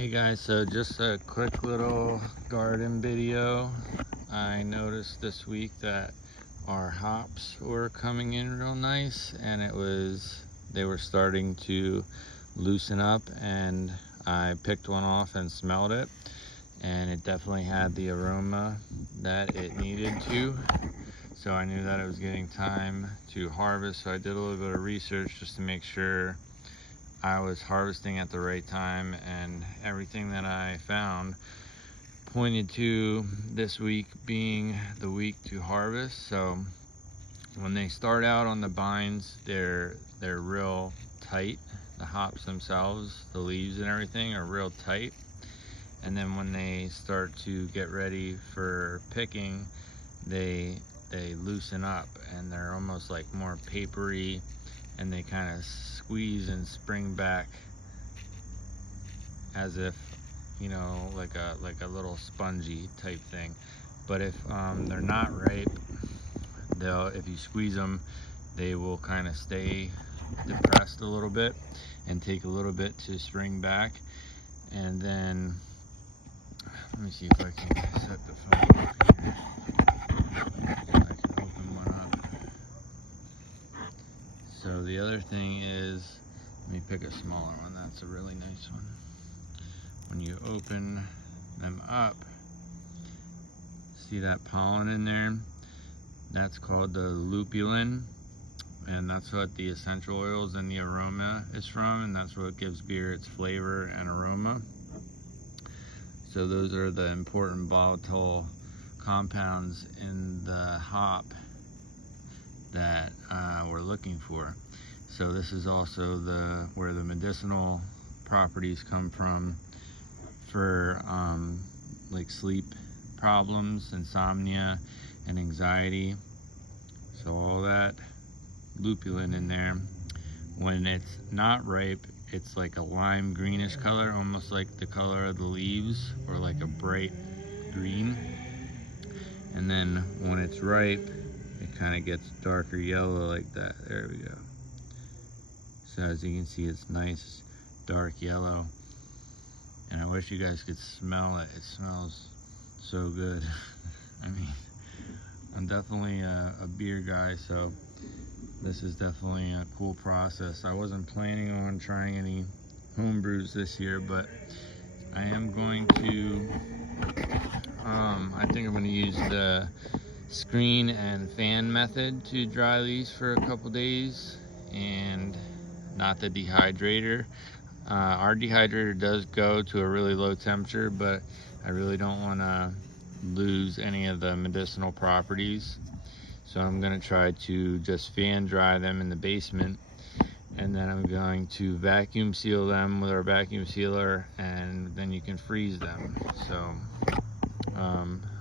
Hey guys, so just a quick little garden video. I noticed this week that our hops were coming in real nice, and they were starting to loosen up, and I picked one off and smelled it, and it definitely had the aroma that it needed to. So I knew that it was getting time to harvest, so I did a little bit of research just to make sure I was harvesting at the right time, and everything that I found pointed to this week being the week to harvest. So when they start out on the vines, they're real tight. The hops themselves, the leaves and everything are real tight. And then when they start to get ready for picking, they loosen up, and they're almost like more papery, and they kind of squeeze and spring back as if, you know, like a little spongy type thing. But if they're not ripe, if you squeeze them, they will kind of stay depressed a little bit and take a little bit to spring back. And then let me see if I can set the phone up here. I can open one up. So the other thing is, let me pick a smaller one. That's a really nice one. When you open them up, see that pollen in there? That's called the lupulin, and that's what the essential oils and the aroma is from, and that's what gives beer its flavor and aroma. So those are the important volatile compounds in the hop that we're looking for. So this is also where the medicinal properties come from for like sleep problems, insomnia, and anxiety. So all that lupulin in there. When it's not ripe, it's like a lime greenish color, almost like the color of the leaves, or like a bright green. And then when it's ripe, it kind of gets darker yellow like that. There we go. So as you can see, it's nice dark yellow, and I wish you guys could smell it. It smells so good. I mean, I'm definitely a beer guy, so this is definitely a cool process. I wasn't planning on trying any home brews this year, but I am going to I think I'm going to use the screen and fan method to dry these for a couple days, and not the dehydrator. Our dehydrator does go to a really low temperature, but I really don't want to lose any of the medicinal properties. So I'm going to try to just fan dry them in the basement, and then I'm going to vacuum seal them with our vacuum sealer, and then you can freeze them. So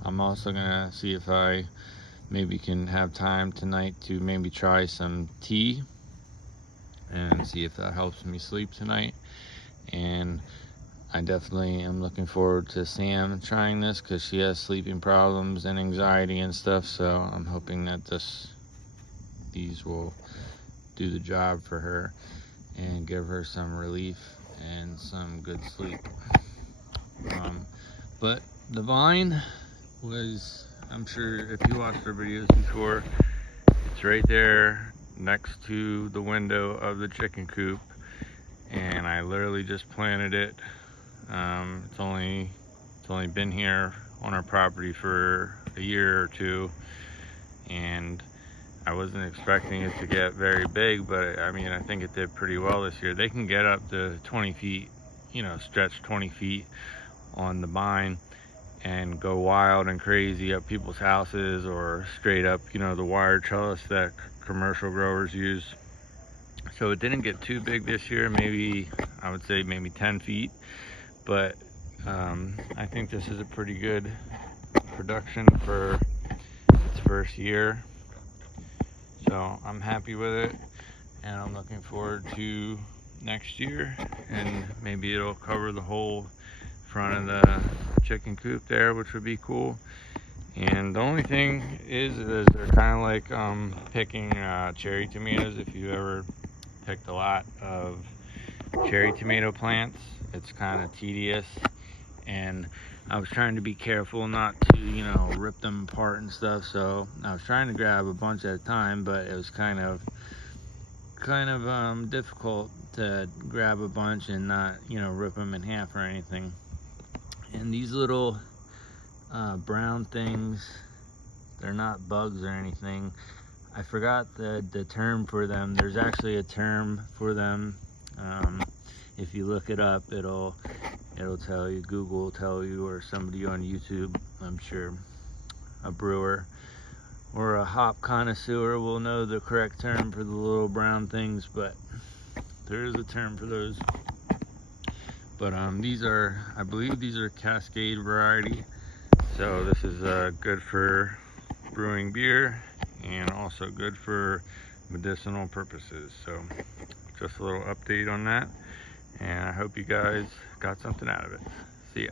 I'm also going to see if I maybe can have time tonight to maybe try some tea and see if that helps me sleep tonight. And I definitely am looking forward to Sam trying this, because she has sleeping problems and anxiety and stuff. So I'm hoping that these will do the job for her and give her some relief and some good sleep. But the vine was, I'm sure if you watched our videos before, it's right there next to the window of the chicken coop, and I literally just planted it. It's only been here on our property for a year or two, and I wasn't expecting it to get very big, but I mean, I think it did pretty well this year. They can get up to 20 feet, you know, stretch 20 feet on the vine and go wild and crazy up people's houses, or straight up, you know, the wire trellis that commercial growers use. So it didn't get too big this year, maybe, I would say maybe 10 feet, but I think this is a pretty good production for its first year. So I'm happy with it, and I'm looking forward to next year, and maybe it'll cover the whole front of the chicken coop there, which would be cool. And the only thing is they're kind of like picking cherry tomatoes. If you ever picked a lot of cherry tomato plants. It's kind of tedious, and I was trying to be careful not to, you know, rip them apart and stuff, so I was trying to grab a bunch at a time, but it was kind of difficult to grab a bunch and not, you know, rip them in half or anything. And these little brown things, they're not bugs or anything. I forgot the term for them. There's actually a term for them. If you look it up, it'll tell you, Google will tell you, or somebody on YouTube, I'm sure, a brewer or a hop connoisseur will know the correct term for the little brown things, but there is a term for those. But these are, I believe these are Cascade variety, so this is good for brewing beer and also good for medicinal purposes. So just a little update on that, and I hope you guys got something out of it. See ya.